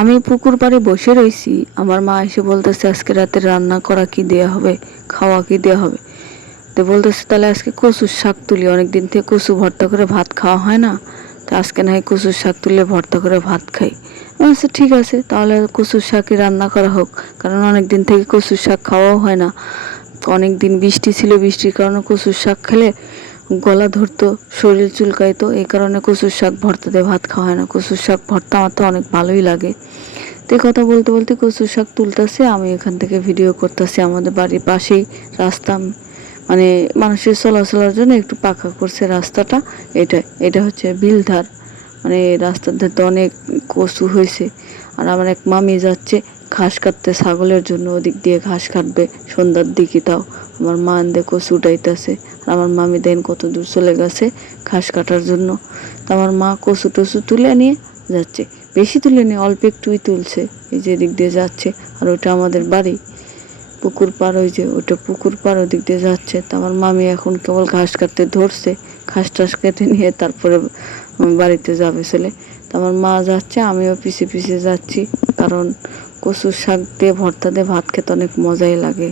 আমি পুকুর পাড়ে বসে রয়েছি, আমার মা এসে বলতেছে আজকে রাতে রান্না করা কি দেয়া হবে, খাওয়া কি দেয়া হবে। তো বলতেছে তাহলে আজকে কচুর শাক তুলি, অনেকদিন থেকে কচু ভর্তা করে ভাত খাওয়া হয় না, তো আজকে না হয় কচুর শাক তুলে ভর্তা করে ভাত খাই। আমি বলছি ঠিক আছে, তাহলে কচুর শাকই রান্না করা হোক, কারণ অনেকদিন থেকে কচুর শাক খাওয়াও হয় না। তো অনেকদিন বৃষ্টি ছিল, বৃষ্টির কারণে কচুর শাক খেলে গলা ধরতো, শরীর চুলকাইতো, এই কারণে কচুর শাক ভর্তা দিয়ে ভাত খাওয়া হয় না। কচুর শাক ভর্তা আমার তো অনেক ভালোই লাগে। তো কথা বলতে বলতে কচুর শাক তুলতেছে, আমি এখান থেকে ভিডিও করতেছি। আমাদের বাড়ির পাশেই রাস্তা, মানে মানুষের চলাচলের জন্য একটু পাকা করছে রাস্তাটা। এটা হচ্ছে বিলধার, মানে রাস্তার ধারে তো অনেক কচু হয়েছে। আর আমার এক মামি যাচ্ছে ঘাস কাটতে ছাগলের জন্য, ওদিক দিয়ে ঘাস কাটবে সন্ধ্যার দিকে। তাও আমার মা আনতে কচু উঠাইতেছে, আর আমার মামি দেন কত দূর চলে গেছে ঘাস কাটার জন্য। তো আমার মা কচু টচু তুলে নিয়ে যাচ্ছে, বেশি তুলে নিয়ে অল্প একটুই তুলছে, এই যে দিক দিয়ে যাচ্ছে। আর ওটা আমাদের বাড়ি, পুকুর পাড়, ওই যে ওটা পুকুর পাড়, ওদিক দিয়ে যাচ্ছে। তো আমার মামি এখন কেবল ঘাস কাটতে ধরছে, ঘাস টাস কেটে নিয়ে তারপরে বাড়িতে যাবে ছেলে। তো আমার মা যাচ্ছে, আমিও পিছে পিছে যাচ্ছি, কারণ কচুর শাক দিয়ে ভর্তা দিয়ে ভাত খেতে অনেক মজাই লাগে।